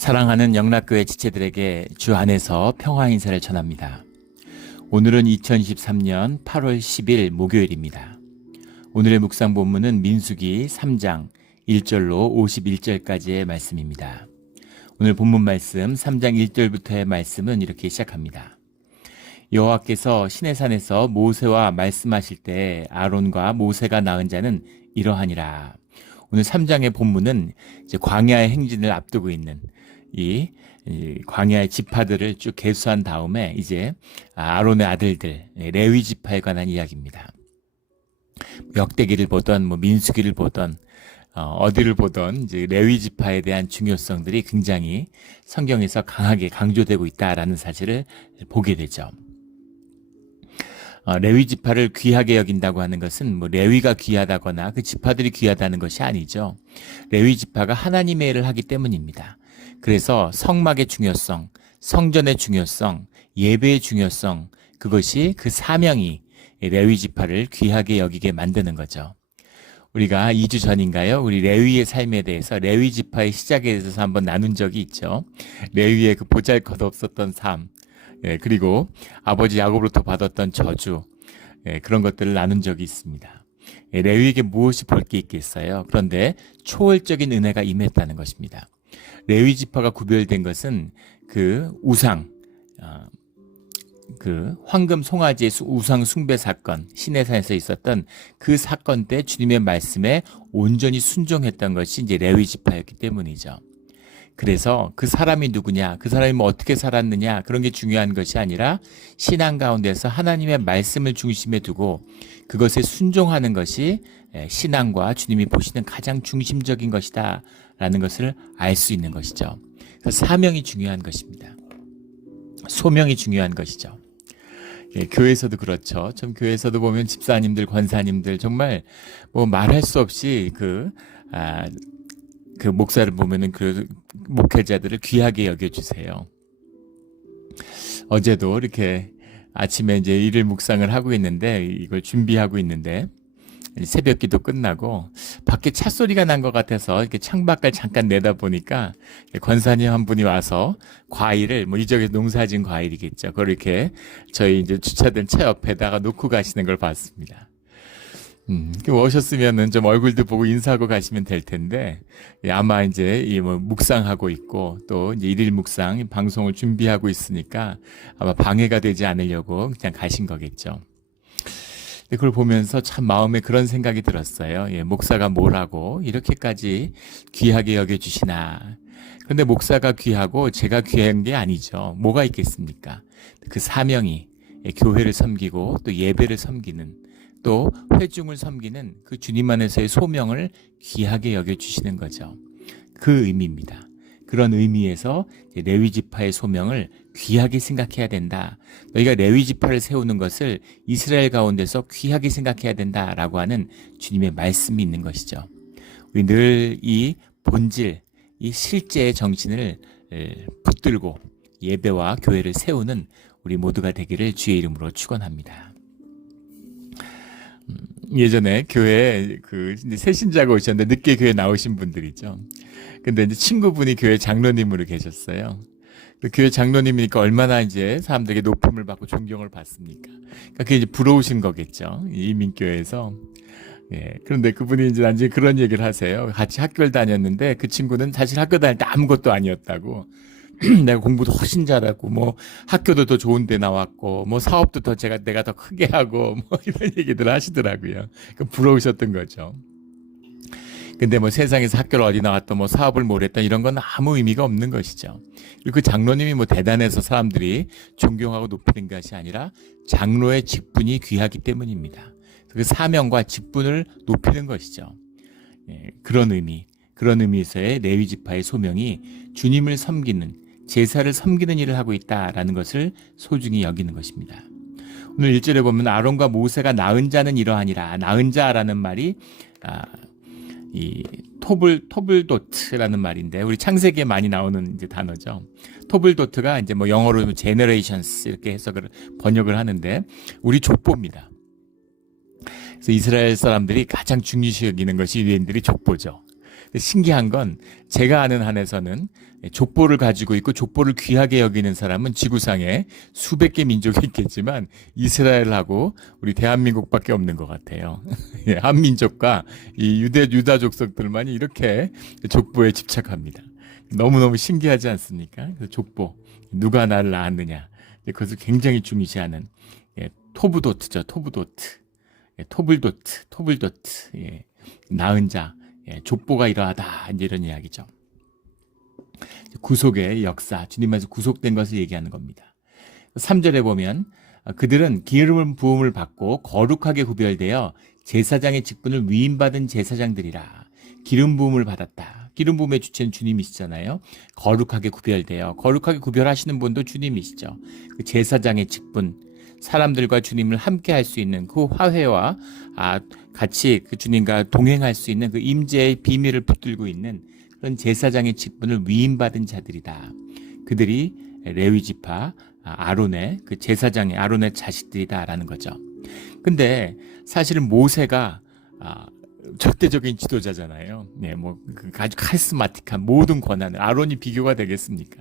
사랑하는 영락교회 지체들에게 주 안에서 평화 인사를 전합니다. 오늘은 2023년 8월 10일 목요일입니다. 오늘의 묵상 본문은 민수기 3장 1절로 51절까지의 말씀입니다. 오늘 본문 말씀 3장 1절부터의 말씀은 이렇게 시작합니다. 여호와께서 시내산에서 모세와 말씀하실 때 아론과 모세가 낳은 자는 이러하니라. 오늘 3장의 본문은 이제 광야의 행진을 앞두고 있는 이 광야의 지파들을 쭉 계수한 다음에 이제 아론의 아들들 레위 지파에 관한 이야기입니다. 역대기를 보던 민수기를 보던 어디를 보던 이제 레위 지파에 대한 중요성들이 굉장히 성경에서 강하게 강조되고 있다라는 사실을 보게 되죠. 레위 지파를 귀하게 여긴다고 하는 것은 레위가 귀하다거나 그 지파들이 귀하다는 것이 아니죠. 레위 지파가 하나님의 일을 하기 때문입니다. 그래서 성막의 중요성, 성전의 중요성, 예배의 중요성, 그것이 그 사명이 레위 지파를 귀하게 여기게 만드는 거죠. 우리가 2주 전인가요? 우리 레위의 삶에 대해서 레위 지파의 시작에 대해서 한번 나눈 적이 있죠. 레위의 그 보잘것없었던 삶, 그리고 아버지 야곱으로부터 받았던 저주, 그런 것들을 나눈 적이 있습니다. 레위에게 무엇이 볼 게 있겠어요? 그런데 초월적인 은혜가 임했다는 것입니다. 레위 지파가 구별된 것은 그 우상, 그 황금 송아지의 우상 숭배 사건, 시내산에서 있었던 그 사건 때 주님의 말씀에 온전히 순종했던 것이 이제 레위 지파였기 때문이죠. 그래서 그 사람이 누구냐, 그 사람이 어떻게 살았느냐, 그런 게 중요한 것이 아니라 신앙 가운데서 하나님의 말씀을 중심에 두고 그것에 순종하는 것이 신앙과 주님이 보시는 가장 중심적인 것이다 라는 것을 알 수 있는 것이죠. 그래서 사명이 중요한 것입니다. 소명이 중요한 것이죠. 교회에서도 그렇죠. 좀 교회에서도 보면 집사님들, 권사님들 정말 말할 수 없이 그 목사를 보면은 그 목회자들을 귀하게 여겨주세요. 어제도 이렇게 아침에 이제 일일 묵상을 하고 있는데 이걸 준비하고 있는데 새벽 기도 끝나고 밖에 차 소리가 난 것 같아서 이렇게 창밖을 잠깐 내다보니까 권사님 한 분이 와서 과일을 이 지역에 농사진 과일이겠죠. 그걸 이렇게 저희 이제 주차된 차 옆에다가 놓고 가시는 걸 봤습니다. 오셨으면은 좀 얼굴도 보고 인사하고 가시면 될 텐데, 아마 이제 묵상하고 있고, 또 이제 일일 묵상 방송을 준비하고 있으니까 아마 방해가 되지 않으려고 그냥 가신 거겠죠. 그걸 보면서 참 마음에 그런 생각이 들었어요. 목사가 뭐라고 이렇게까지 귀하게 여겨주시나. 그런데 목사가 귀하고 제가 귀한 게 아니죠. 뭐가 있겠습니까? 그 사명이 교회를 섬기고 또 예배를 섬기는 또 회중을 섬기는 그 주님 안에서의 소명을 귀하게 여겨주시는 거죠. 그 의미입니다. 그런 의미에서 레위 지파의 소명을 귀하게 생각해야 된다. 너희가 레위 지파를 세우는 것을 이스라엘 가운데서 귀하게 생각해야 된다라고 하는 주님의 말씀이 있는 것이죠. 우리 늘 이 본질, 이 실제의 정신을 붙들고 예배와 교회를 세우는 우리 모두가 되기를 주의 이름으로 축원합니다. 예전에 교회에 새 신자가 오셨는데 늦게 교회 나오신 분들이죠. 근데 이제 친구분이 교회 장로님으로 계셨어요. 교회 장로님이니까 얼마나 이제 사람들에게 높임을 받고 존경을 받습니까? 그러니까 그게 이제 부러우신 거겠죠. 이민교회에서. 그런데 그분이 이제 나중에 그런 얘기를 하세요. 같이 학교를 다녔는데 그 친구는 사실 학교 다닐 때 아무것도 아니었다고. 내가 공부도 훨씬 잘하고 학교도 더 좋은 데 나왔고 사업도 더 내가 더 크게 하고 이런 얘기들 하시더라고요. 그러니까 부러우셨던 거죠. 근데 세상에서 학교를 어디 나왔던 사업을 뭘 했던 이런 건 아무 의미가 없는 것이죠. 그리고 그 장로님이 대단해서 사람들이 존경하고 높이는 것이 아니라 장로의 직분이 귀하기 때문입니다. 그 사명과 직분을 높이는 것이죠. 그런 의미에서의 레위 지파의 소명이 주님을 섬기는, 제사를 섬기는 일을 하고 있다라는 것을 소중히 여기는 것입니다. 오늘 1절에 보면 아론과 모세가 낳은 자는 이러하니라. 낳은 자라는 말이 이 토블도트라는 말인데 우리 창세기에 많이 나오는 이제 단어죠. 토블도트가 이제 영어로 generations 이렇게 번역을 하는데 우리 족보입니다. 그래서 이스라엘 사람들이 가장 중요시 여기는 것이 유대인들이 족보죠. 신기한 건 제가 아는 한에서는 족보를 가지고 있고 족보를 귀하게 여기는 사람은 지구상에 수백 개 민족이 있겠지만 이스라엘하고 우리 대한민국밖에 없는 것 같아요. 예, 한민족과 이 유다 족속들만이 이렇게 족보에 집착합니다. 너무너무 신기하지 않습니까? 그래서 족보, 누가 나를 낳았느냐, 그것을 굉장히 중시하는 토브도트죠. 토브도트, 토블도트, 낳은 자, 족보가 이러하다, 이제 이런 이야기죠. 구속의 역사, 주님 안에서 구속된 것을 얘기하는 겁니다. 3절에 보면 그들은 기름 부음을 받고 거룩하게 구별되어 제사장의 직분을 위임받은 제사장들이라. 기름 부음을 받았다. 기름 부음의 주체는 주님이시잖아요. 거룩하게 구별되어, 거룩하게 구별하시는 분도 주님이시죠. 그 제사장의 직분, 사람들과 주님을 함께 할 수 있는 그 화해와 같이 그 주님과 동행할 수 있는 그 임재의 비밀을 붙들고 있는 그런 제사장의 직분을 위임받은 자들이다. 그들이 레위 지파 아론의 그 제사장의 아론의 자식들이다라는 거죠. 근데 사실은 모세가 절대적인 지도자잖아요. 네, 아주 카리스마틱한 모든 권한을 아론이 비교가 되겠습니까?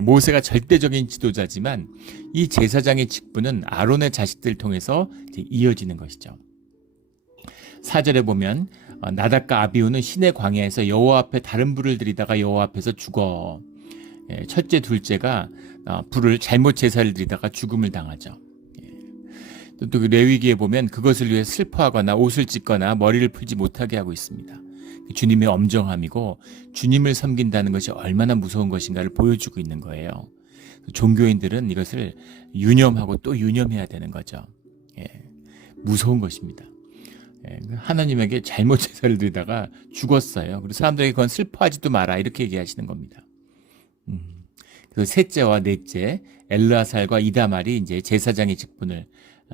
모세가 절대적인 지도자지만 이 제사장의 직분은 아론의 자식들을 통해서 이어지는 것이죠. 4절에 보면 나답과 아비후는 신의 광야에서 여호와 앞에 다른 불을 들이다가 여호와 앞에서 죽어. 첫째, 둘째가 불을 잘못 제사를 드리다가 죽음을 당하죠. 또 레위기에 보면 그것을 위해 슬퍼하거나 옷을 찢거나 머리를 풀지 못하게 하고 있습니다. 주님의 엄정함이고 주님을 섬긴다는 것이 얼마나 무서운 것인가를 보여주고 있는 거예요. 종교인들은 이것을 유념하고 또 유념해야 되는 거죠. 무서운 것입니다. 하나님에게 잘못 제사를 드리다가 죽었어요. 그래서 사람들에게 그건 슬퍼하지도 마라 이렇게 얘기하시는 겁니다. 그리고 셋째와 넷째 엘르아살과 이다말이 이제 제사장의 직분을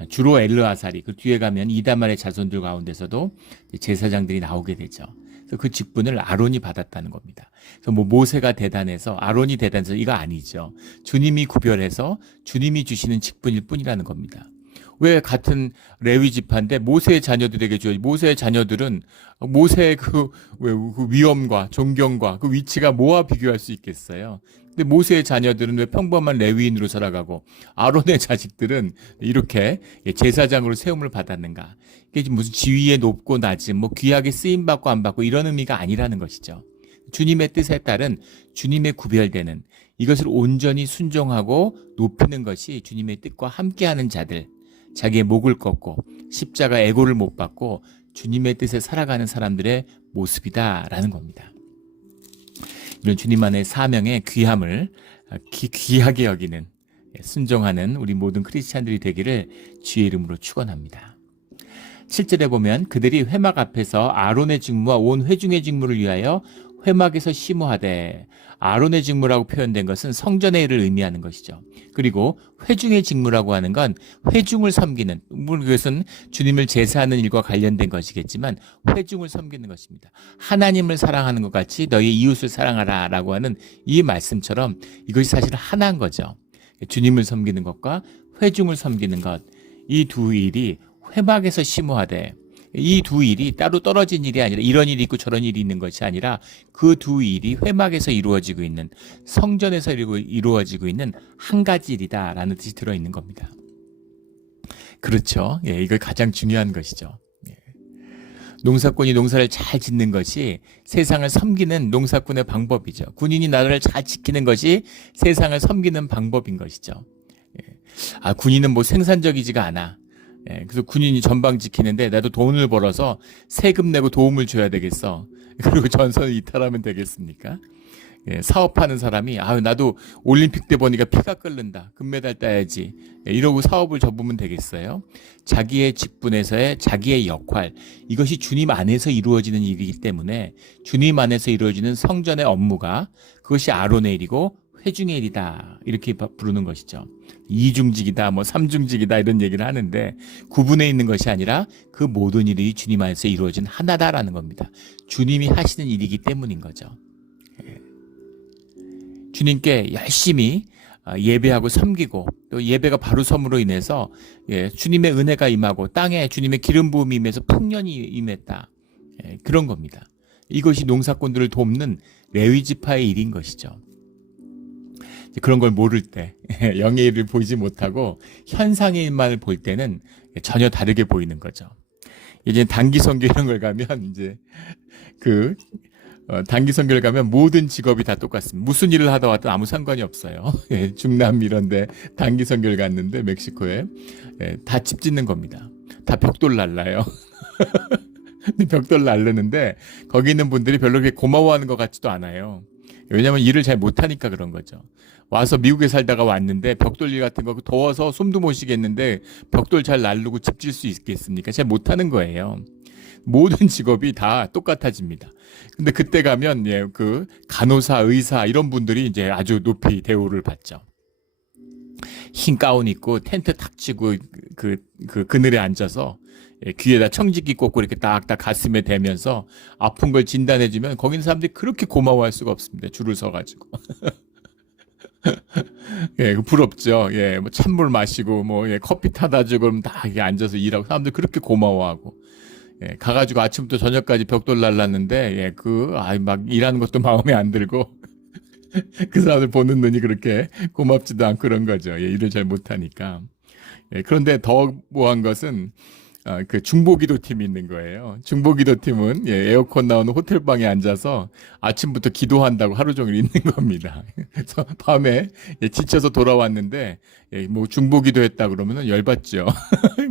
주로 엘르아살이 그 뒤에 가면 이다말의 자손들 가운데서도 제사장들이 나오게 되죠. 그래서 그 직분을 아론이 받았다는 겁니다. 그래서 모세가 대단해서 아론이 대단해서 이거 아니죠. 주님이 구별해서 주님이 주시는 직분일 뿐이라는 겁니다. 왜 같은 레위 지파인데 모세의 자녀들에게 줘야지? 모세의 자녀들은 모세의 그 위엄과 존경과 그 위치가 뭐와 비교할 수 있겠어요? 근데 모세의 자녀들은 왜 평범한 레위인으로 살아가고 아론의 자식들은 이렇게 제사장으로 세움을 받았는가? 이게 무슨 지위에 높고 낮은 뭐 귀하게 쓰임 받고 안 받고 이런 의미가 아니라는 것이죠. 주님의 뜻에 따른 주님의 구별되는 이것을 온전히 순종하고 높이는 것이 주님의 뜻과 함께하는 자들, 자기의 목을 꺾고 십자가 애고를 못 받고 주님의 뜻에 살아가는 사람들의 모습이다라는 겁니다. 이런 주님 안의 사명의 귀함을 귀하게 여기는 순종하는 우리 모든 크리스찬들이 되기를 주의 이름으로 축원합니다. 7절에 보면 그들이 회막 앞에서 아론의 직무와 온 회중의 직무를 위하여 회막에서 심호하되, 아론의 직무라고 표현된 것은 성전의 일을 의미하는 것이죠. 그리고 회중의 직무라고 하는 건 회중을 섬기는, 물론 그것은 주님을 제사하는 일과 관련된 것이겠지만 회중을 섬기는 것입니다. 하나님을 사랑하는 것 같이 너희 이웃을 사랑하라 라고 하는 이 말씀처럼 이것이 사실 하나인 거죠. 주님을 섬기는 것과 회중을 섬기는 것, 이 두 일이 회막에서 심호하되, 이 두 일이 따로 떨어진 일이 아니라 이런 일이 있고 저런 일이 있는 것이 아니라 그 두 일이 회막에서 이루어지고 있는, 성전에서 이루어지고 있는 한 가지 일이다라는 뜻이 들어있는 겁니다. 그렇죠. 이거 가장 중요한 것이죠. 농사꾼이 농사를 잘 짓는 것이 세상을 섬기는 농사꾼의 방법이죠. 군인이 나라를 잘 지키는 것이 세상을 섬기는 방법인 것이죠. 군인은 뭐 생산적이지가 않아. 그래서 군인이 전방 지키는데 나도 돈을 벌어서 세금 내고 도움을 줘야 되겠어. 그리고 전선을 이탈하면 되겠습니까? 사업하는 사람이 나도 올림픽 때 보니까 피가 끓는다. 금메달 따야지. 이러고 사업을 접으면 되겠어요? 자기의 직분에서의 자기의 역할, 이것이 주님 안에서 이루어지는 일이기 때문에 주님 안에서 이루어지는 성전의 업무가 그것이 아론의 일이고 회중의 일이다 이렇게 부르는 것이죠. 이중직이다 뭐 삼중직이다 이런 얘기를 하는데 구분해 있는 것이 아니라 그 모든 일이 주님 안에서 이루어진 하나다라는 겁니다. 주님이 하시는 일이기 때문인 거죠. 주님께 열심히 예배하고 섬기고 또 예배가 바로 섬으로 인해서 주님의 은혜가 임하고 땅에 주님의 기름 부음이 임해서 풍년이 임했다. 그런 겁니다. 이것이 농사꾼들을 돕는 레위 지파의 일인 것이죠. 그런 걸 모를 때 영의 일을 보지 못하고 현상의 일만을 볼 때는 전혀 다르게 보이는 거죠. 이제 단기 선교 이런 걸 가면 이제 단기 선교를 가면 모든 직업이 다 똑같습니다. 무슨 일을 하다 왔든 아무 상관이 없어요. 중남 이런데 단기 선교를 갔는데 멕시코에 다 집 짓는 겁니다. 다 벽돌 날라요. 벽돌 날르는데 거기 있는 분들이 별로 그렇게 고마워하는 것 같지도 않아요. 왜냐하면 일을 잘 못하니까 그런 거죠. 와서 미국에 살다가 왔는데 벽돌 일 같은 거 더워서 숨도 못 쉬겠는데 벽돌 잘 날르고 집 질 수 있겠습니까? 잘 못하는 거예요. 모든 직업이 다 똑같아집니다. 근데 그때 가면 간호사, 의사 이런 분들이 이제 아주 높이 대우를 받죠. 흰 가운 입고 텐트 탁 치고 그늘에 앉아서 귀에다 청지기 꽂고 이렇게 딱딱 가슴에 대면서 아픈 걸 진단해주면 거기 있는 사람들이 그렇게 고마워할 수가 없습니다. 줄을 서가지고. 부럽죠. 뭐 찬물 마시고 커피 타다 주고 그러면 다 이렇게 앉아서 일하고 사람들 그렇게 고마워하고. 가가지고 아침부터 저녁까지 벽돌 날랐는데 막 일하는 것도 마음에 안 들고 그 사람들 보는 눈이 그렇게 고맙지도 않고 그런 거죠. 일을 잘 못하니까. 그런데 더 모한 것은 그 중보기도 팀이 있는 거예요. 중보기도 팀은 에어컨 나오는 호텔방에 앉아서 아침부터 기도한다고 하루 종일 있는 겁니다. 그래서 밤에 지쳐서 돌아왔는데 뭐 중보기도 했다 그러면 열받죠.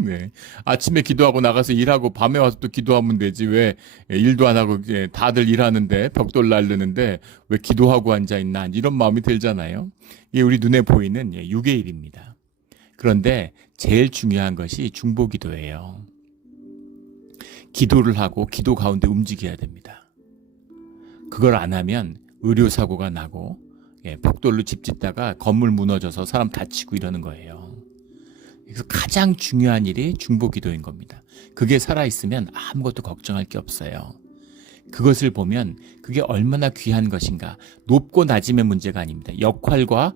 네. 아침에 기도하고 나가서 일하고 밤에 와서 또 기도하면 되지 왜 일도 안 하고 다들 일하는데 벽돌 날르는데 왜 기도하고 앉아있나 이런 마음이 들잖아요. 이게 우리 눈에 보이는 육의 일입니다. 그런데 제일 중요한 것이 중보기도예요. 기도를 하고 기도 가운데 움직여야 됩니다. 그걸 안 하면 의료사고가 나고 벽돌로 집 짓다가 건물 무너져서 사람 다치고 이러는 거예요. 그래서 가장 중요한 일이 중보기도인 겁니다. 그게 살아있으면 아무것도 걱정할 게 없어요. 그것을 보면 그게 얼마나 귀한 것인가. 높고 낮음의 문제가 아닙니다. 역할과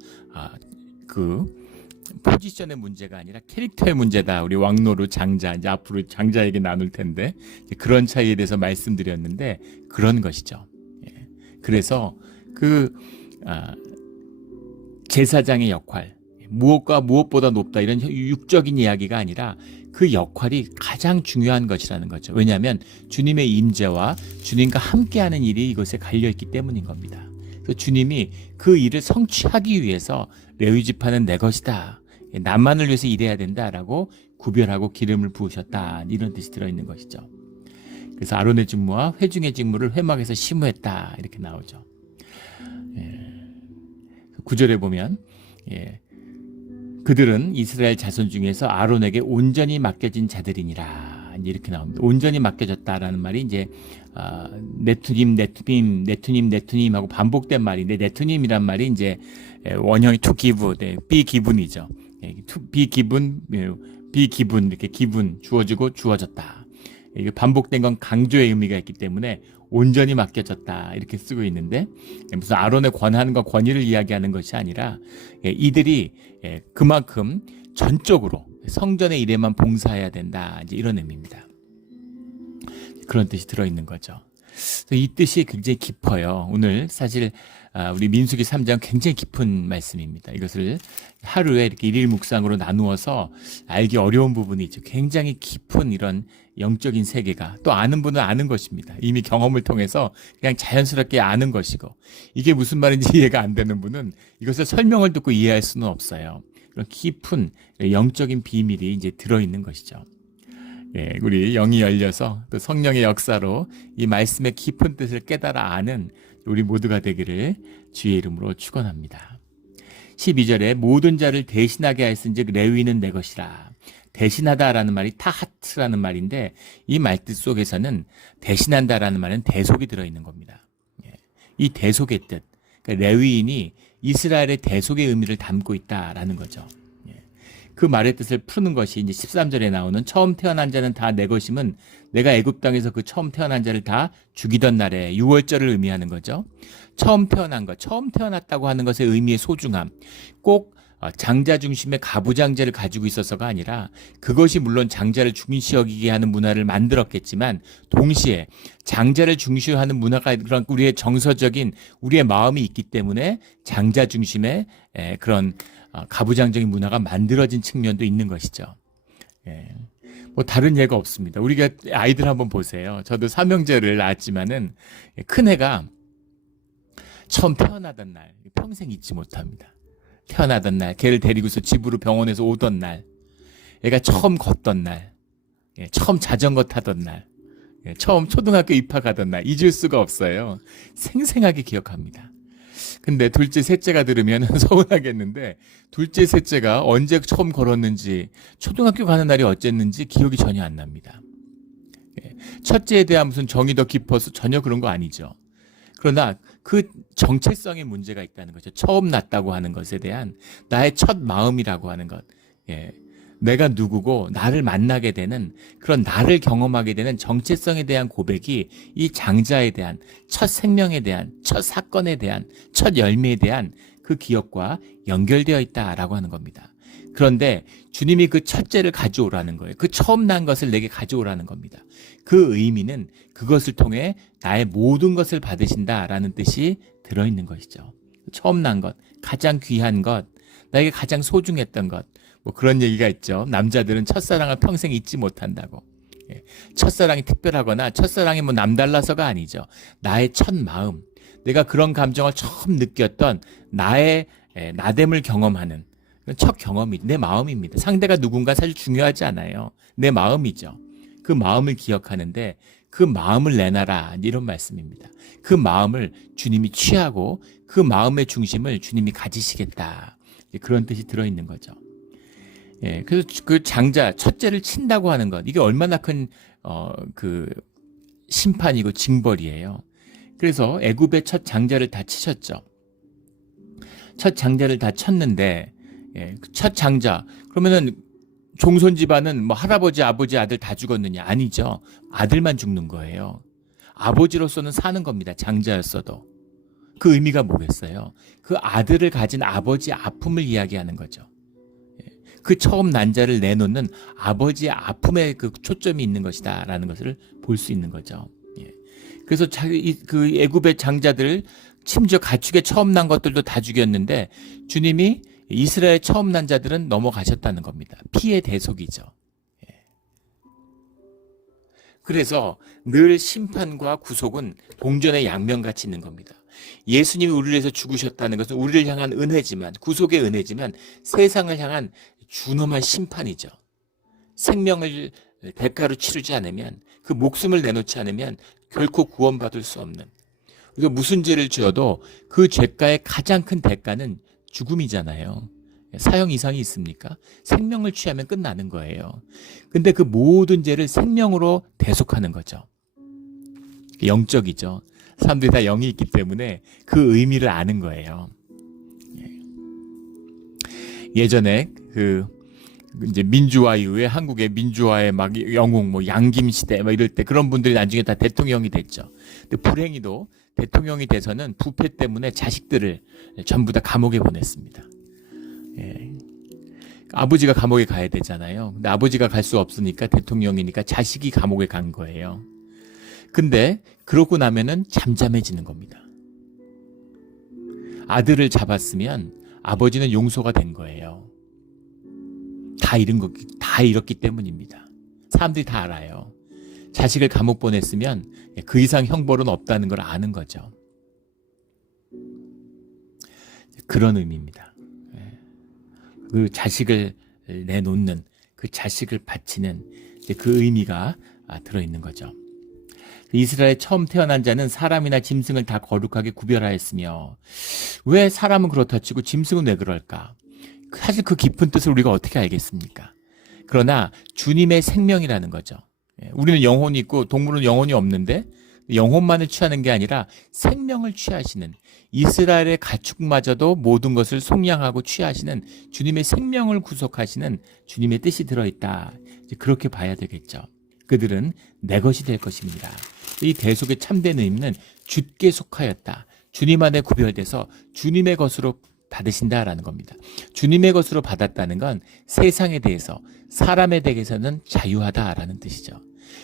포지션의 문제가 아니라 캐릭터의 문제다. 우리 왕노루 장자 이제 앞으로 장자에게 나눌 텐데 그런 차이에 대해서 말씀드렸는데 그런 것이죠. 그래서 제사장의 역할 무엇과 무엇보다 높다 이런 육적인 이야기가 아니라 그 역할이 가장 중요한 것이라는 거죠. 왜냐하면 주님의 임재와 주님과 함께하는 일이 이것에 갈려있기 때문인 겁니다. 그래서 주님이 그 일을 성취하기 위해서 레위 지파는 내 것이다. 나만을 위해서 일해야 된다라고 구별하고 기름을 부으셨다. 이런 뜻이 들어있는 것이죠. 그래서 아론의 직무와 회중의 직무를 회막에서 심우했다. 이렇게 나오죠. 9절에 보면 그들은 이스라엘 자손 중에서 아론에게 온전히 맡겨진 자들이니라. 이렇게 나옵니다. 온전히 맡겨졌다라는 말이 이제 네투님 하고 반복된 말인데 네투님이란 말이 이제 원형이 to give, be given이죠. be given 이렇게 기분 주어지고 주어졌다. 이게 반복된 건 강조의 의미가 있기 때문에 온전히 맡겨졌다 이렇게 쓰고 있는데 무슨 아론의 권한과 권위를 이야기하는 것이 아니라 이들이 그만큼 전적으로 성전의 일에만 봉사해야 된다 이제 이런 의미입니다. 그런 뜻이 들어있는 거죠. 이 뜻이 굉장히 깊어요. 오늘 사실 우리 민수기 3장 굉장히 깊은 말씀입니다. 이것을 하루에 이렇게 일일 묵상으로 나누어서 알기 어려운 부분이 있죠. 굉장히 깊은 이런 영적인 세계가 또 아는 분은 아는 것입니다. 이미 경험을 통해서 그냥 자연스럽게 아는 것이고 이게 무슨 말인지 이해가 안 되는 분은 이것을 설명을 듣고 이해할 수는 없어요. 그런 깊은 영적인 비밀이 이제 들어있는 것이죠. 우리 영이 열려서 또 성령의 역사로 이 말씀의 깊은 뜻을 깨달아 아는 우리 모두가 되기를 주의 이름으로 축원합니다. 12절에 모든 자를 대신하게 하였은즉 레위는 내 것이라. 대신하다라는 말이 타하트라는 말인데 이 말뜻 속에서는 대신한다라는 말은 대속이 들어있는 겁니다. 이 대속의 뜻, 그러니까 레위인이 이스라엘의 대속의 의미를 담고 있다라는 거죠. 그 말의 뜻을 푸는 것이 이제 13절에 나오는 처음 태어난 자는 다 내 것임은 내가 애굽 땅에서 그 처음 태어난 자를 다 죽이던 날에 6월절을 의미하는 거죠. 처음 태어난 것, 처음 태어났다고 하는 것의 의미의 소중함, 꼭 장자 중심의 가부장제를 가지고 있어서가 아니라 그것이 물론 장자를 중시 여기게 하는 문화를 만들었겠지만 동시에 장자를 중시하는 문화가 그런 우리의 정서적인 우리의 마음이 있기 때문에 장자 중심의 그런 가부장적인 문화가 만들어진 측면도 있는 것이죠. 예. 뭐 다른 예가 없습니다. 우리가 아이들 한번 보세요. 저도 삼형제를 낳았지만은 큰애가 처음 태어나던 날 평생 잊지 못합니다. 태어나던 날, 걔를 데리고서 집으로 병원에서 오던 날, 얘가 처음 걷던 날, 처음 자전거 타던 날, 처음 초등학교 입학하던 날 잊을 수가 없어요. 생생하게 기억합니다. 근데 둘째, 셋째가 들으면 서운하겠는데 둘째, 셋째가 언제 처음 걸었는지 초등학교 가는 날이 어쨌는지 기억이 전혀 안 납니다. 첫째에 대한 무슨 정이 더 깊어서 전혀 그런 거 아니죠. 그러나 그 정체성에 문제가 있다는 거죠. 처음 낳았다고 하는 것에 대한 나의 첫 마음이라고 하는 것. 내가 누구고 나를 만나게 되는 그런 나를 경험하게 되는 정체성에 대한 고백이 이 장자에 대한 첫 생명에 대한 첫 사건에 대한 첫 열매에 대한 그 기억과 연결되어 있다라고 하는 겁니다. 그런데 주님이 그 첫째를 가져오라는 거예요. 그 처음 난 것을 내게 가져오라는 겁니다. 그 의미는 그것을 통해 나의 모든 것을 받으신다라는 뜻이 들어있는 것이죠. 처음 난 것, 가장 귀한 것, 나에게 가장 소중했던 것, 뭐 그런 얘기가 있죠. 남자들은 첫사랑을 평생 잊지 못한다고. 첫사랑이 특별하거나 첫사랑이 뭐 남달라서가 아니죠. 나의 첫 마음, 내가 그런 감정을 처음 느꼈던 나의 나됨을 경험하는 첫 경험이 내 마음입니다. 상대가 누군가 사실 중요하지 않아요. 내 마음이죠. 그 마음을 기억하는데 그 마음을 내놔라 이런 말씀입니다. 그 마음을 주님이 취하고 그 마음의 중심을 주님이 가지시겠다. 그런 뜻이 들어있는 거죠. 그래서 그 장자 첫째를 친다고 하는 것 이게 얼마나 큰 그 심판이고 징벌이에요. 그래서 애굽의 첫 장자를 다 치셨죠. 첫 장자를 다 쳤는데 첫 장자 그러면은 종손 집안은 뭐 할아버지, 아버지, 아들 다 죽었느냐? 아니죠. 아들만 죽는 거예요. 아버지로서는 사는 겁니다. 장자였어도. 그 의미가 뭐겠어요? 그 아들을 가진 아버지의 아픔을 이야기하는 거죠. 그 처음 난자를 내놓는 아버지의 아픔에 그 초점이 있는 것이다라는 것을 볼 수 있는 거죠. 그래서 그 애굽의 장자들 심지어 가축에 처음 난 것들도 다 죽였는데 주님이 이스라엘 처음 난 자들은 넘어가셨다는 겁니다. 피의 대속이죠. 그래서 늘 심판과 구속은 동전의 양면같이 있는 겁니다. 예수님이 우리를 위해서 죽으셨다는 것은 우리를 향한 은혜지만 구속의 은혜지만 세상을 향한 준엄한 심판이죠. 생명을 대가로 치르지 않으면 그 목숨을 내놓지 않으면 결코 구원받을 수 없는 그래서 무슨 죄를 지어도 그 죄가의 가장 큰 대가는 죽음이잖아요. 사형 이상이 있습니까? 생명을 취하면 끝나는 거예요. 근데 그 모든 죄를 생명으로 대속하는 거죠. 영적이죠. 사람들이 다 영이 있기 때문에 그 의미를 아는 거예요. 예전에 그 이제 민주화 이후에 한국의 민주화의 막 영웅 뭐 양김 시대 막 이럴 때 그런 분들이 나중에 다 대통령이 됐죠. 근데 불행히도 대통령이 돼서는 부패 때문에 자식들을 전부 다 감옥에 보냈습니다. 아버지가 감옥에 가야 되잖아요. 근데 아버지가 갈 수 없으니까 대통령이니까 자식이 감옥에 간 거예요. 근데 그러고 나면은 잠잠해지는 겁니다. 아들을 잡았으면 아버지는 용서가 된 거예요. 다 잃었기 때문입니다. 사람들이 다 알아요. 자식을 감옥 보냈으면 그 이상 형벌은 없다는 걸 아는 거죠. 그런 의미입니다. 그 자식을 내놓는 그 자식을 바치는 그 의미가 들어있는 거죠. 이스라엘 처음 태어난 자는 사람이나 짐승을 다 거룩하게 구별하였으며 왜 사람은 그렇다 치고 짐승은 왜 그럴까? 사실 그 깊은 뜻을 우리가 어떻게 알겠습니까? 그러나 주님의 생명이라는 거죠. 우리는 영혼이 있고 동물은 영혼이 없는데 영혼만을 취하는 게 아니라 생명을 취하시는 이스라엘의 가축마저도 모든 것을 속량하고 취하시는 주님의 생명을 구속하시는 주님의 뜻이 들어있다. 이제 그렇게 봐야 되겠죠. 그들은 내 것이 될 것입니다. 이 대속의 참된 의미는 주께 속하였다. 주님 안에 구별돼서 주님의 것으로 받으신다라는 겁니다. 주님의 것으로 받았다는 건 세상에 대해서, 사람에 대해서는 자유하다라는 뜻이죠.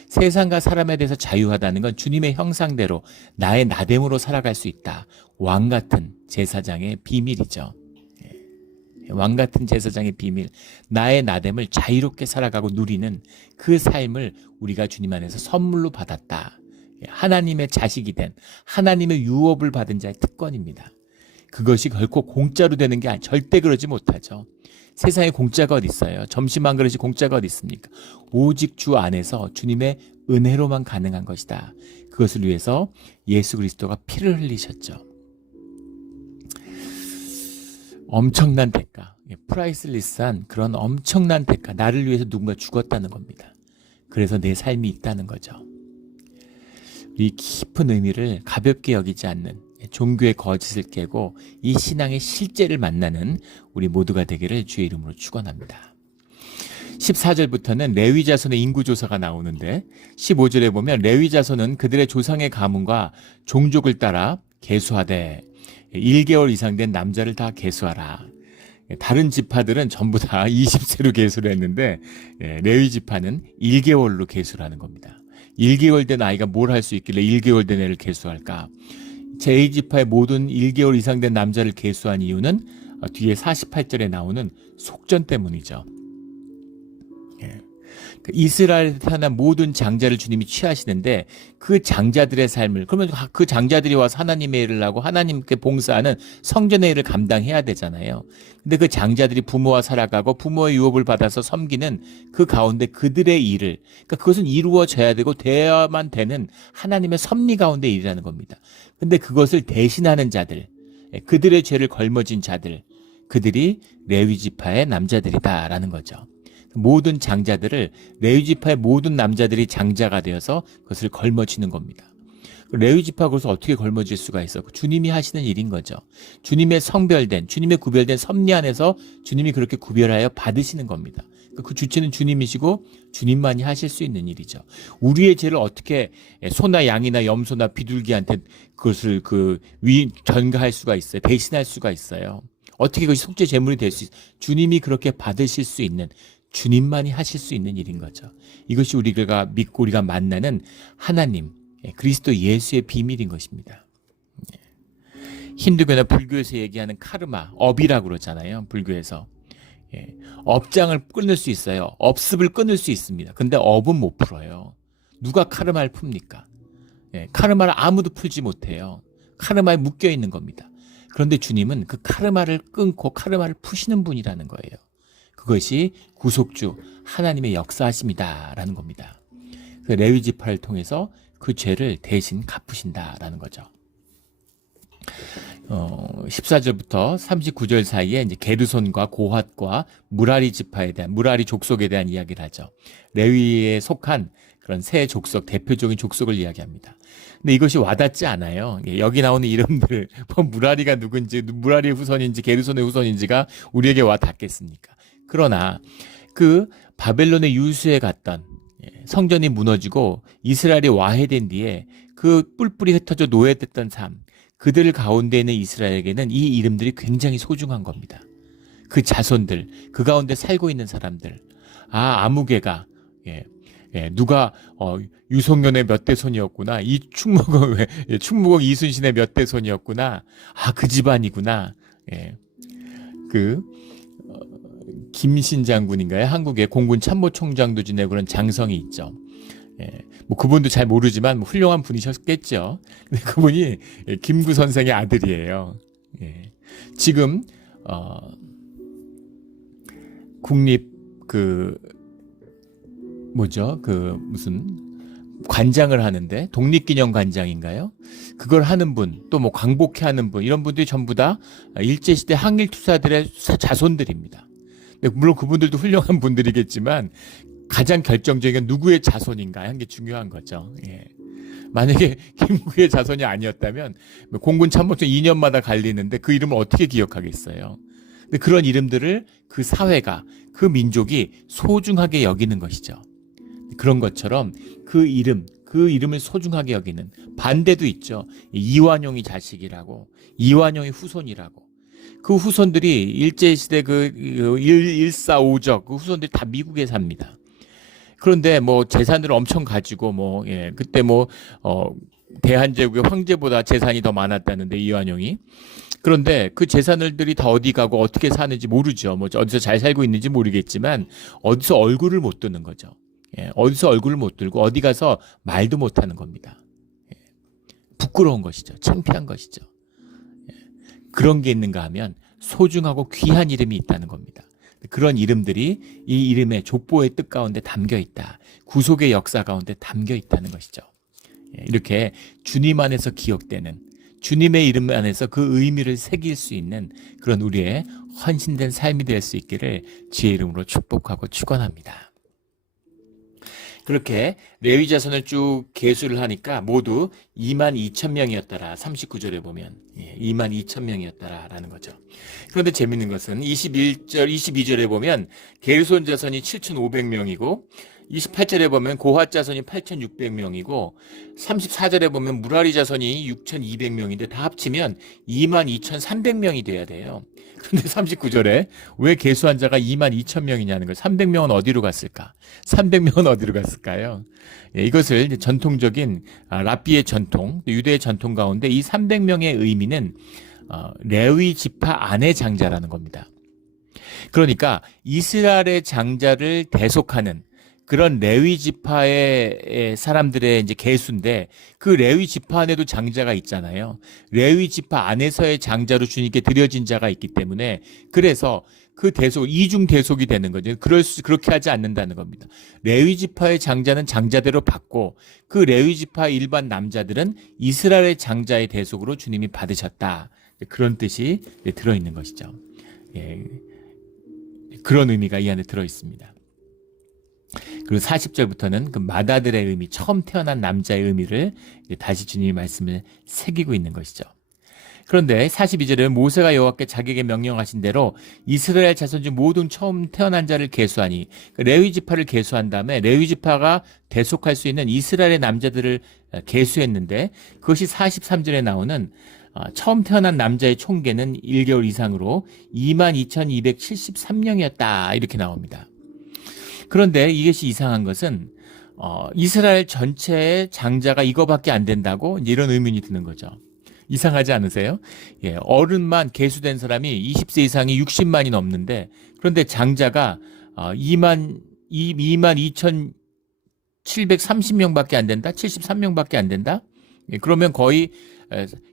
세상과 사람에 대해서 자유하다는 건 주님의 형상대로 나의 나됨으로 살아갈 수 있다. 왕 같은 제사장의 비밀이죠. 왕 같은 제사장의 비밀, 나의 나됨을 자유롭게 살아가고 누리는 그 삶을 우리가 주님 안에서 선물로 받았다. 하나님의 자식이 된, 하나님의 유업을 받은 자의 특권입니다. 그것이 결코 공짜로 되는 게 절대 그러지 못하죠. 세상에 공짜가 어디 있어요? 점심 한 그릇이 공짜가 어디 있습니까? 오직 주 안에서 주님의 은혜로만 가능한 것이다. 그것을 위해서 예수 그리스도가 피를 흘리셨죠. 엄청난 대가, 프라이슬리스한 그런 엄청난 대가, 나를 위해서 누군가 죽었다는 겁니다. 그래서 내 삶이 있다는 거죠. 이 깊은 의미를 가볍게 여기지 않는 종교의 거짓을 깨고 이 신앙의 실제를 만나는 우리 모두가 되기를 주의 이름으로 축원합니다. 14절부터는 레위 자손의 인구 조사가 나오는데 15절에 보면 레위 자손은 그들의 조상의 가문과 종족을 따라 계수하되 1개월 이상 된 남자를 다 계수하라. 다른 지파들은 전부 다 20세로 계수를 했는데 레위 지파는 1개월로 계수를 하는 겁니다. 1개월 된 아이가 뭘 할 수 있길래 1개월 된 애를 계수할까? 제2지파의 모든 1개월 이상 된 남자를 계수한 이유는 뒤에 48절에 나오는 속전 때문이죠. 이스라엘에 태어난 모든 장자를 주님이 취하시는데 그 장자들의 삶을, 그러면 그 장자들이 와서 하나님의 일을 하고 하나님께 봉사하는 성전의 일을 감당해야 되잖아요. 근데 그 장자들이 부모와 살아가고 부모의 유업을 받아서 섬기는 그 가운데 그들의 일을, 그러니까 그것은 이루어져야 되고 되어야만 되는 하나님의 섭리 가운데 일이라는 겁니다. 근데 그것을 대신하는 자들, 그들의 죄를 걸머진 자들, 그들이 레위 지파의 남자들이다라는 거죠. 모든 장자들을, 레위 지파의 모든 남자들이 장자가 되어서 그것을 걸머쥐는 겁니다. 레위 지파가 그것을 어떻게 걸머질 수가 있어? 주님이 하시는 일인 거죠. 주님의 성별된, 주님의 구별된 섭리 안에서 주님이 그렇게 구별하여 받으시는 겁니다. 그 주체는 주님이시고 주님만이 하실 수 있는 일이죠. 우리의 죄를 어떻게 소나 양이나 염소나 비둘기한테 그것을 전가할 수가 있어요? 대신할 수가 있어요. 어떻게 그것이 속죄 제물이 될 수 있어요? 주님이 그렇게 받으실 수 있는, 주님만이 하실 수 있는 일인 거죠. 이것이 우리가 믿고 우리가 만나는 하나님, 그리스도 예수의 비밀인 것입니다. 힌두교나 불교에서 얘기하는 카르마, 업이라고 그러잖아요. 불교에서. 업장을 끊을 수 있어요. 업습을 끊을 수 있습니다. 근데 업은 못 풀어요. 누가 카르마를 풉니까? 카르마를 아무도 풀지 못해요. 카르마에 묶여 있는 겁니다. 그런데 주님은 그 카르마를 끊고 카르마를 푸시는 분이라는 거예요. 그것이 구속주 하나님의 역사하심이다라는 겁니다. 그 레위 지파를 통해서 그 죄를 대신 갚으신다라는 거죠. 14절부터 39절 사이에 이제 게르손과 고핫과 무라리 지파에 대한, 무라리 족속에 대한 이야기를 하죠. 레위에 속한 그런 세 족속, 대표적인 족속을 이야기합니다. 근데 이것이 와닿지 않아요. 여기 나오는 이름들, 무라리가 누군지, 무라리의 후손인지 게르손의 후손인지가 우리에게 와닿겠습니까? 그러나 그 바벨론의 유수에 갔던, 성전이 무너지고 이스라엘이 와해된 뒤에 그 뿔뿔이 흩어져 노예됐던 삶, 그들 가운데 있는 이스라엘에게는 이 이름들이 굉장히 소중한 겁니다. 그 자손들, 그 가운데 살고 있는 사람들, 아무개가 누가 유송년의 몇 대손이었구나, 이 충무공 이순신의 몇 대손이었구나, 그 집안이구나. 김신 장군인가요? 한국의 공군 참모총장도 지내고 그런 장성이 있죠. 그분도 잘 모르지만 훌륭한 분이셨겠죠. 근데 그분이 김구 선생의 아들이에요. 지금 국립 무슨 관장을 하는데, 독립기념관장인가요? 그걸 하는 분, 또 광복회 하는 분, 이런 분들이 전부 다 일제시대 항일투사들의 자손들입니다. 물론 그분들도 훌륭한 분들이겠지만 가장 결정적인 건 누구의 자손인가 하는 게 중요한 거죠. 만약에 김구의 자손이 아니었다면 공군 참모총 2년마다 갈리는데 그 이름을 어떻게 기억하겠어요. 근데 그런 이름들을 그 사회가, 그 민족이 소중하게 여기는 것이죠. 그런 것처럼 그 이름을 소중하게 여기는, 반대도 있죠. 이완용이 자식이라고, 이완용이 후손이라고. 그 후손들이 일제시대 그 145적 그 후손들이 다 미국에 삽니다. 그런데 뭐 재산을 엄청 가지고 뭐 그때 뭐 대한제국의 황제보다 재산이 더 많았다는데 이완용이. 그런데 그 재산들이 다 어디 가고 어떻게 사는지 모르죠. 뭐 어디서 잘 살고 있는지 모르겠지만 어디서 얼굴을 못 드는 거죠. 어디서 얼굴을 못 들고 어디 가서 말도 못 하는 겁니다. 부끄러운 것이죠. 창피한 것이죠. 그런 게 있는가 하면 소중하고 귀한 이름이 있다는 겁니다. 그런 이름들이 이 이름의 족보의 뜻 가운데 담겨 있다. 구속의 역사 가운데 담겨 있다는 것이죠. 이렇게 주님 안에서 기억되는 주님의 이름 안에서 그 의미를 새길 수 있는 그런 우리의 헌신된 삶이 될 수 있기를 주의 이름으로 축복하고 축원합니다. 그렇게 레위 자손을 쭉 계수를 하니까 모두 22,000명이었더라. 39절에 보면 22,000명이었더라라는 거죠. 그런데 재밌는 것은 21절, 22절에 보면 게르손 자손이 7,500명이고 28절에 보면 고핫 자손이 8,600명이고 34절에 보면 무라리 자손이 6,200명인데 다 합치면 22,300명이 돼야 돼요. 그런데 39절에 왜 계수한 자가 22,000명이냐는 거예요. 300명은 어디로 갔을까? 300명은 어디로 갔을까요? 이것을 전통적인 랍비의 전통, 유대의 전통 가운데 이 300명의 의미는 레위 지파 안의 장자라는 겁니다. 그러니까 이스라엘의 장자를 대속하는 그런 레위 지파의 사람들의 이제 계수인데 그 레위 지파 안에도 장자가 있잖아요. 레위 지파 안에서의 장자로 주님께 드려진 자가 있기 때문에 그래서 그 대속 이중 대속이 되는 거죠. 그렇게 하지 않는다는 겁니다. 레위 지파의 장자는 장자대로 받고 그 레위 지파 일반 남자들은 이스라엘의 장자의 대속으로 주님이 받으셨다. 그런 뜻이 들어 있는 것이죠. 그런 의미가 이 안에 들어 있습니다. 그리고 40절부터는 그 마다들의 의미, 처음 태어난 남자의 의미를 다시 주님이 말씀을 새기고 있는 것이죠. 그런데 42절에 모세가 여호와께 자기에게 명령하신 대로 이스라엘 자손 중 모든 처음 태어난 자를 계수하니 레위 지파를 계수한 다음에 레위 지파가 대속할 수 있는 이스라엘의 남자들을 계수했는데 그것이 43절에 나오는 처음 태어난 남자의 총계는 1개월 이상으로 22,273명이었다 이렇게 나옵니다. 그런데 이것이 이상한 것은 이스라엘 전체의 장자가 이거밖에 안 된다고 이런 의문이 드는 거죠. 이상하지 않으세요? 어른만 계수된 사람이 20세 이상이 60만이 넘는데 그런데 장자가 22,730명밖에 안 된다? 73명밖에 안 된다? 그러면 거의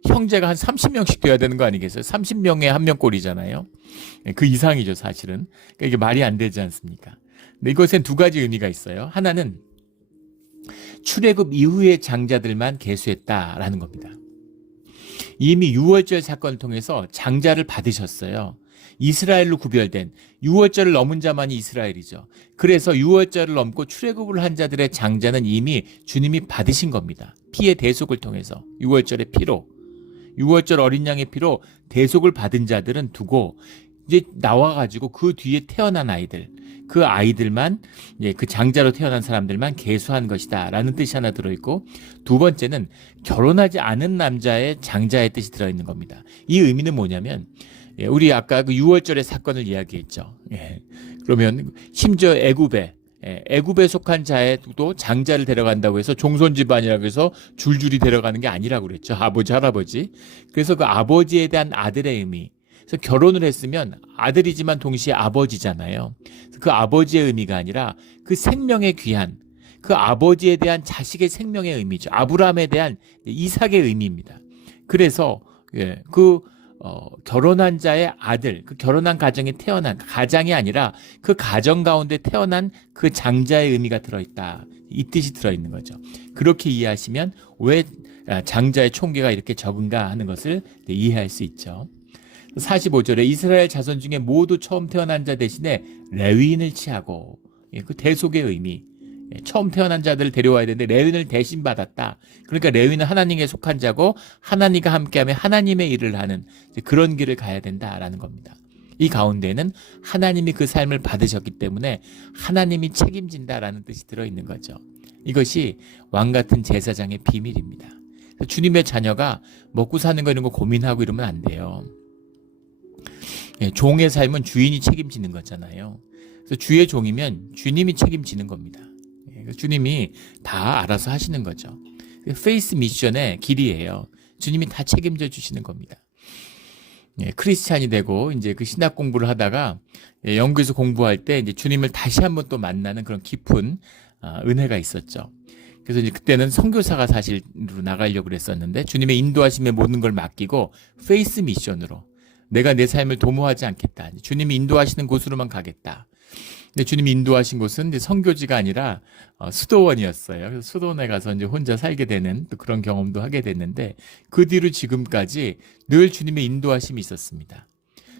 형제가 한 30명씩 돼야 되는 거 아니겠어요? 30명에 한 명 꼴이잖아요. 그 이상이죠, 사실은. 그러니까 이게 말이 안 되지 않습니까? 근데 이것엔 두 가지 의미가 있어요. 하나는 출애굽 이후의 장자들만 계수했다라는 겁니다. 이미 유월절 사건을 통해서 장자를 받으셨어요. 이스라엘로 구별된 유월절을 넘은 자만이 이스라엘이죠. 그래서 유월절을 넘고 출애굽을 한 자들의 장자는 이미 주님이 받으신 겁니다. 피의 대속을 통해서 유월절의 피로 유월절 어린 양의 피로 대속을 받은 자들은 두고 이제 나와가지고 그 뒤에 태어난 아이들 그 아이들만 그 장자로 태어난 사람들만 계수한 것이다 라는 뜻이 하나 들어있고 두 번째는 결혼하지 않은 남자의 장자의 뜻이 들어있는 겁니다. 이 의미는 뭐냐면 우리 아까 그 유월절의 사건을 이야기했죠. 그러면 심지어 애굽에 속한 자에도 장자를 데려간다고 해서 종손 집안이라고 해서 줄줄이 데려가는 게 아니라고 그랬죠. 아버지 할아버지. 그래서 그 아버지에 대한 아들의 의미 그래서 결혼을 했으면 아들이지만 동시에 아버지잖아요. 그 아버지의 의미가 아니라 그 생명의 귀한 그 아버지에 대한 자식의 생명의 의미죠. 아브라함에 대한 이삭의 의미입니다. 그래서 결혼한 자의 아들, 그 결혼한 가정에 태어난 가장이 아니라 그 가정 가운데 태어난 그 장자의 의미가 들어있다. 이 뜻이 들어있는 거죠. 그렇게 이해하시면 왜 장자의 총계가 이렇게 적은가 하는 것을 이해할 수 있죠. 45절에 이스라엘 자손 중에 모두 처음 태어난 자 대신에 레위인을 취하고 그 대속의 의미 처음 태어난 자들을 데려와야 되는데 레위인을 대신 받았다. 그러니까 레위인은 하나님께 속한 자고 하나님과 함께하며 하나님의 일을 하는 그런 길을 가야 된다라는 겁니다. 이 가운데는 하나님이 그 삶을 받으셨기 때문에 하나님이 책임진다라는 뜻이 들어있는 거죠. 이것이 왕같은 제사장의 비밀입니다. 주님의 자녀가 먹고 사는 거 이런 거 고민하고 이러면 안 돼요. 종의 삶은 주인이 책임지는 거잖아요. 그래서 주의 종이면 주님이 책임지는 겁니다. 주님이 다 알아서 하시는 거죠. 페이스 미션의 길이에요. 주님이 다 책임져 주시는 겁니다. 크리스찬이 되고 이제 그 신학 공부를 하다가 영국에서 공부할 때 이제 주님을 다시 한번 또 만나는 그런 깊은 은혜가 있었죠. 그래서 이제 그때는 선교사가 사실로 나가려고 그랬었는데 주님의 인도하심에 모든 걸 맡기고 페이스 미션으로 내가 내 삶을 도모하지 않겠다. 주님이 인도하시는 곳으로만 가겠다. 근데 주님이 인도하신 곳은 이제 선교지가 아니라 수도원이었어요. 그래서 수도원에 가서 이제 혼자 살게 되는 또 그런 경험도 하게 됐는데 그 뒤로 지금까지 늘 주님의 인도하심이 있었습니다.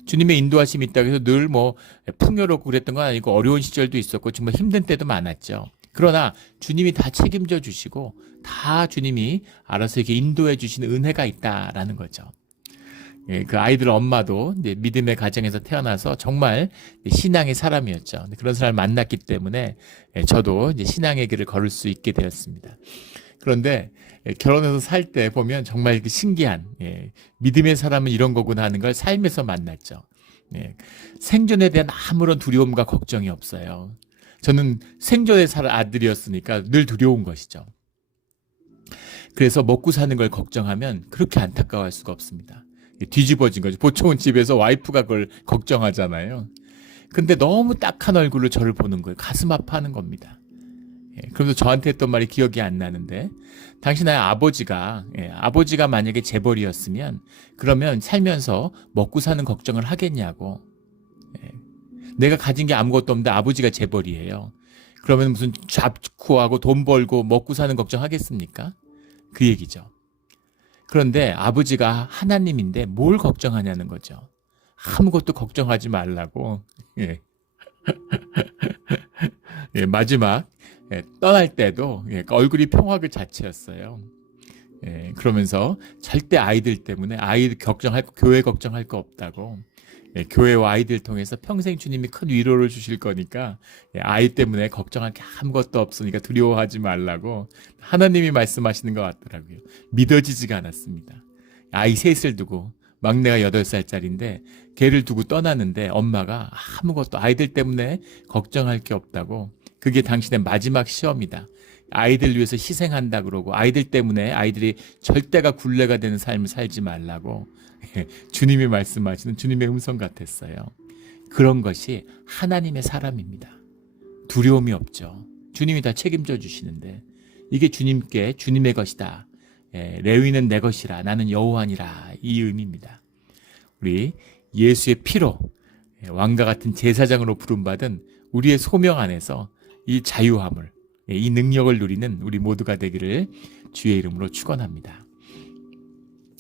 주님의 인도하심이 있다고 해서 늘 뭐 풍요롭고 그랬던 건 아니고 어려운 시절도 있었고 정말 힘든 때도 많았죠. 그러나 주님이 다 책임져 주시고 다 주님이 알아서 이렇게 인도해 주시는 은혜가 있다라는 거죠. 그 아이들 엄마도 이제 믿음의 가정에서 태어나서 정말 신앙의 사람이었죠. 그런 사람을 만났기 때문에 저도 이제 신앙의 길을 걸을 수 있게 되었습니다. 그런데 결혼해서 살 때 보면 정말 신기한 믿음의 사람은 이런 거구나 하는 걸 삶에서 만났죠. 생존에 대한 아무런 두려움과 걱정이 없어요. 저는 생존에 살 아들이었으니까 늘 두려운 것이죠. 그래서 먹고 사는 걸 걱정하면 그렇게 안타까워할 수가 없습니다. 뒤집어진 거죠. 보통은 집에서 와이프가 그걸 걱정하잖아요. 근데 너무 딱한 얼굴로 저를 보는 거예요. 가슴 아파하는 겁니다. 그러면서 저한테 했던 말이 기억이 안 나는데 당신의 아버지가 만약에 재벌이었으면 그러면 살면서 먹고 사는 걱정을 하겠냐고. 내가 가진 게 아무것도 없는데 아버지가 재벌이에요. 그러면 무슨 잡구하고 돈 벌고 먹고 사는 걱정 하겠습니까? 그 얘기죠. 그런데 아버지가 하나님인데 뭘 걱정하냐는 거죠. 아무것도 걱정하지 말라고. 마지막 떠날 때도 얼굴이 평화 그 자체였어요. 그러면서 절대 아이들 때문에 아이들 걱정할 거, 교회 걱정할 거 없다고. 교회와 아이들 통해서 평생 주님이 큰 위로를 주실 거니까 아이 때문에 걱정할 게 아무것도 없으니까 두려워하지 말라고 하나님이 말씀하시는 것 같더라고요. 믿어지지가 않았습니다. 아이 셋을 두고 막내가 8살짜리인데 걔를 두고 떠나는데 엄마가 아무것도 아이들 때문에 걱정할 게 없다고. 그게 당신의 마지막 시험이다. 아이들 위해서 희생한다 그러고 아이들 때문에 아이들이 절대가 굴레가 되는 삶을 살지 말라고 주님이 말씀하시는 주님의 음성 같았어요. 그런 것이 하나님의 사람입니다. 두려움이 없죠. 주님이 다 책임져 주시는데 이게 주님의 것이다. 레위는 내 것이라 나는 여호와니라 이 의미입니다. 우리 예수의 피로 왕과 같은 제사장으로 부름받은 우리의 소명 안에서 이 자유함을 이 능력을 누리는 우리 모두가 되기를 주의 이름으로 축원합니다.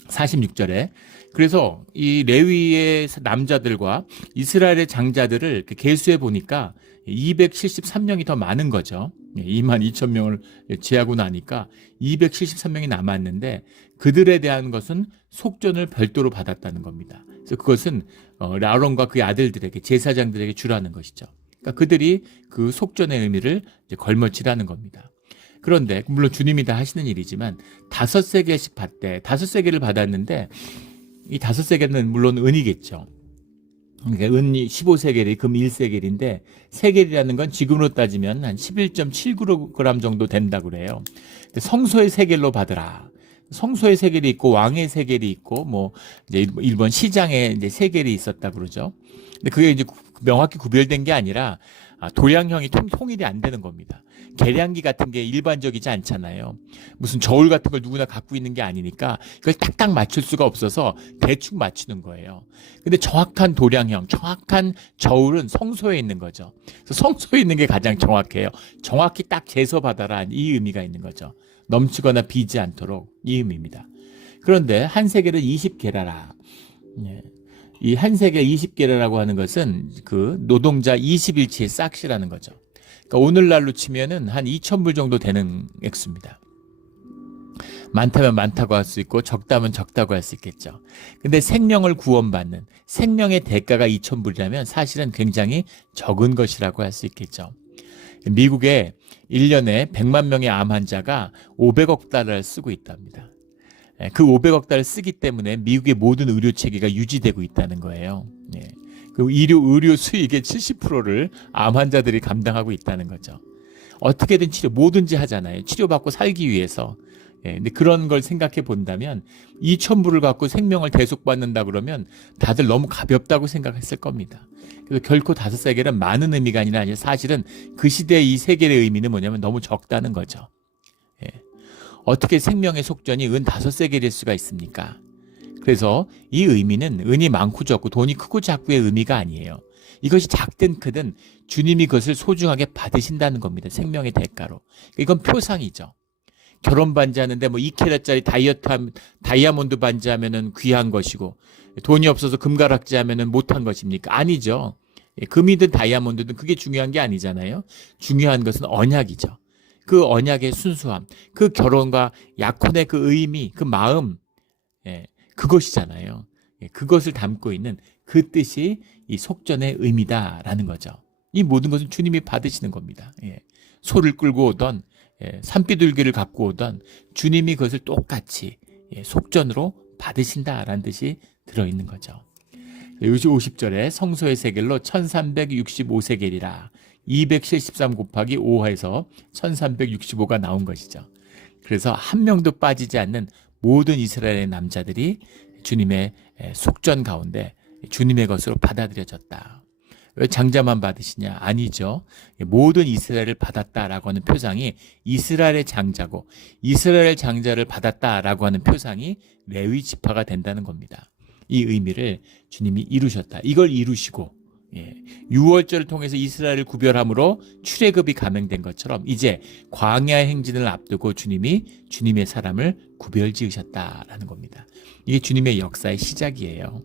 46절에 그래서 이 레위의 남자들과 이스라엘의 장자들을 계수해 보니까 273명이 더 많은 거죠. 22,000명을 제하고 나니까 273명이 남았는데 그들에 대한 것은 속전을 별도로 받았다는 겁니다. 그래서 그것은 아론과 그의 아들들에게 제사장들에게 주라는 것이죠. 그러니까 그들이 그 속전의 의미를 걸머치라는 겁니다. 그런데 물론 주님이 다 하시는 일이지만 5세겔씩 받대. 5세겔을 받았는데 이 5세겔은 물론 은이겠죠. 그러니까 은 15세겔이 금 1세겔인데 세겔이라는 건 지금으로 따지면 한 11.7kg 정도 된다고 그래요. 성소의 세겔로 받으라. 성소의 세겔이 있고 왕의 세겔이 있고 뭐 이제 일본 시장에 이제 세겔이 있었다 그러죠. 근데 그게 이제 명확히 구별된 게 아니라 도량형이 통일이 안 되는 겁니다. 계량기 같은 게 일반적이지 않잖아요. 무슨 저울 같은 걸 누구나 갖고 있는 게 아니니까 그걸 딱딱 맞출 수가 없어서 대충 맞추는 거예요. 근데 정확한 도량형, 정확한 저울은 성소에 있는 거죠. 그래서 성소에 있는 게 가장 정확해요. 정확히 딱 재서 받아라 이 의미가 있는 거죠. 넘치거나 비지 않도록 이 의미입니다. 그런데 한 세겔은 20게라라. 이 한 세겔 20게라라고 하는 것은 그 노동자 20일치의 싹시라는 거죠. 그러니까 오늘날로 치면은 한 2,000불 정도 되는 액수입니다. 많다면 많다고 할 수 있고 적다면 적다고 할 수 있겠죠. 근데 생명을 구원받는 생명의 대가가 2,000불이라면 사실은 굉장히 적은 것이라고 할 수 있겠죠. 미국에 1년에 100만 명의 암 환자가 500억 달러를 쓰고 있답니다. 그 500억 달러를 쓰기 때문에 미국의 모든 의료 체계가 유지되고 있다는 거예요. 그 의료 수익의 70%를 암 환자들이 감당하고 있다는 거죠. 어떻게든 뭐든지 하잖아요. 치료받고 살기 위해서. 근데 그런 걸 생각해 본다면 이 천부를 갖고 생명을 대속받는다 그러면 다들 너무 가볍다고 생각했을 겁니다. 그래서 결코 5세겔은 많은 의미가 아니라 사실은 그 시대의 이 세겔의 의미는 뭐냐면 너무 적다는 거죠. 어떻게 생명의 속전이 은 5세겔일 수가 있습니까? 그래서 이 의미는 은이 많고 적고 돈이 크고 작고의 의미가 아니에요. 이것이 작든 크든 주님이 그것을 소중하게 받으신다는 겁니다. 생명의 대가로. 이건 표상이죠. 결혼 반지하는데 2캐럿짜리 다이아몬드 반지하면은 귀한 것이고 돈이 없어서 금가락지 하면은 못한 것입니까? 아니죠. 금이든 다이아몬드든 그게 중요한 게 아니잖아요. 중요한 것은 언약이죠. 그 언약의 순수함, 그 결혼과 약혼의 그 의미, 그 마음, 그것이잖아요. 그것을 담고 있는 그 뜻이 이 속전의 의미다라는 거죠. 이 모든 것은 주님이 받으시는 겁니다. 소를 끌고 오던 산비둘기를 갖고 오던 주님이 그것을 똑같이 속전으로 받으신다라는 뜻이 들어있는 거죠. 50절에 성소의 세겔로 1365세겔이라 273 곱하기 5해서 1365가 나온 것이죠. 그래서 한 명도 빠지지 않는 모든 이스라엘의 남자들이 주님의 속전 가운데 주님의 것으로 받아들여졌다. 왜 장자만 받으시냐? 아니죠. 모든 이스라엘을 받았다라고 하는 표상이 이스라엘의 장자고 이스라엘 장자를 받았다라고 하는 표상이 레위 지파가 된다는 겁니다. 이 의미를 주님이 이루셨다. 이걸 이루시고 유월절을 통해서 이스라엘을 구별함으로 출애굽이 감행된 것처럼 이제 광야의 행진을 앞두고 주님이 주님의 사람을 구별 지으셨다라는 겁니다. 이게 주님의 역사의 시작이에요.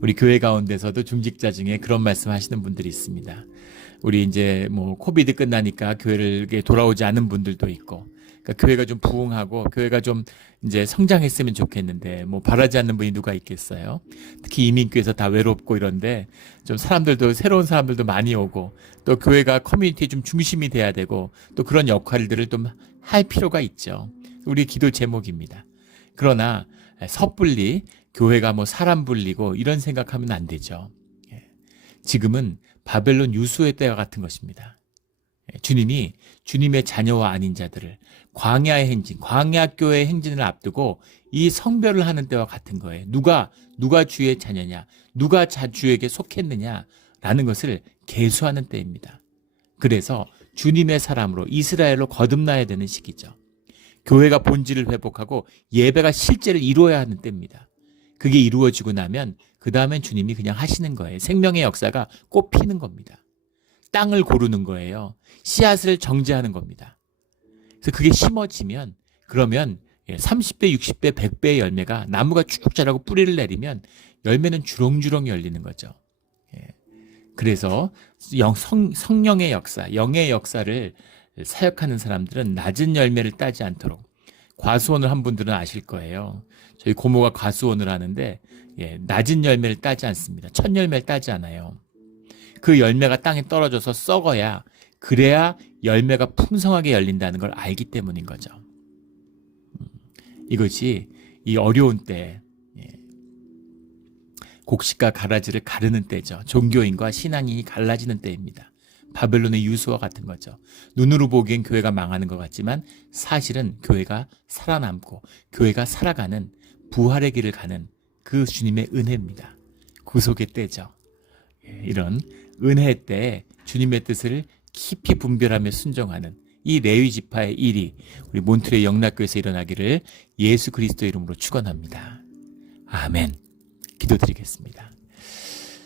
우리 교회 가운데서도 중직자 중에 그런 말씀 하시는 분들이 있습니다. 우리 이제 코비드 끝나니까 교회를 돌아오지 않은 분들도 있고, 그러니까 교회가 좀 부흥하고 교회가 좀 이제 성장했으면 좋겠는데 바라지 않는 분이 누가 있겠어요? 특히 이민교회에서 다 외롭고 이런데 좀 새로운 사람들도 많이 오고 또 교회가 커뮤니티의 좀 중심이 돼야 되고 또 그런 역할들을 좀 할 필요가 있죠. 우리 기도 제목입니다. 그러나 섣불리 교회가 사람 불리고 이런 생각하면 안 되죠. 지금은 바벨론 유수의 때와 같은 것입니다. 주님이 주님의 자녀와 아닌 자들을 광야의 행진, 광야교회의 행진을 앞두고 이 성별을 하는 때와 같은 거예요. 누가 주의 자녀냐, 누가 주에게 속했느냐라는 것을 계수하는 때입니다. 그래서 주님의 사람으로 이스라엘로 거듭나야 되는 시기죠. 교회가 본질을 회복하고 예배가 실제를 이루어야 하는 때입니다. 그게 이루어지고 나면 그 다음엔 주님이 그냥 하시는 거예요. 생명의 역사가 꽃피는 겁니다. 땅을 고르는 거예요. 씨앗을 정제하는 겁니다. 그래서 그게 심어지면 그러면 30배, 60배, 100배의 열매가 나무가 쭉 자라고 뿌리를 내리면 열매는 주렁주렁 열리는 거죠. 그래서 성령의 역사, 영의 역사를 사역하는 사람들은 낮은 열매를 따지 않도록 과수원을 한 분들은 아실 거예요. 저희 고모가 과수원을 하는데 낮은 열매를 따지 않습니다. 첫 열매를 따지 않아요. 그 열매가 땅에 떨어져서 썩어야 그래야 열매가 풍성하게 열린다는 걸 알기 때문인 거죠. 이것이 이 어려운 때 곡식과 가라지를 가르는 때죠. 종교인과 신앙인이 갈라지는 때입니다. 바벨론의 유수와 같은 거죠. 눈으로 보기엔 교회가 망하는 것 같지만 사실은 교회가 살아남고 교회가 살아가는 부활의 길을 가는 그 주님의 은혜입니다. 구속의 때죠. 이런 은혜 때 주님의 뜻을 깊이 분별하며 순종하는 이 레위 지파의 일이 우리 몬트레 영락교에서 일어나기를 예수 그리스도 이름으로 축원합니다. 아멘. 기도드리겠습니다.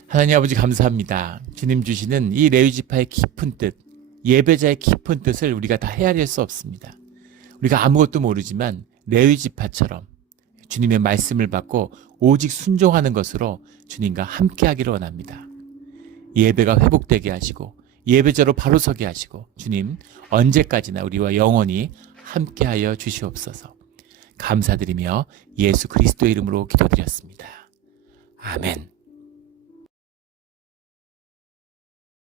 하나님 아버지 감사합니다. 주님 주시는 이 레위 지파의 깊은 뜻, 예배자의 깊은 뜻을 우리가 다 헤아릴 수 없습니다. 우리가 아무것도 모르지만 레위 지파처럼 주님의 말씀을 받고 오직 순종하는 것으로 주님과 함께하기를 원합니다. 예배가 회복되게 하시고 예배자로 바로 서게 하시고 주님 언제까지나 우리와 영원히 함께하여 주시옵소서. 감사드리며 예수 그리스도의 이름으로 기도드렸습니다. 아멘.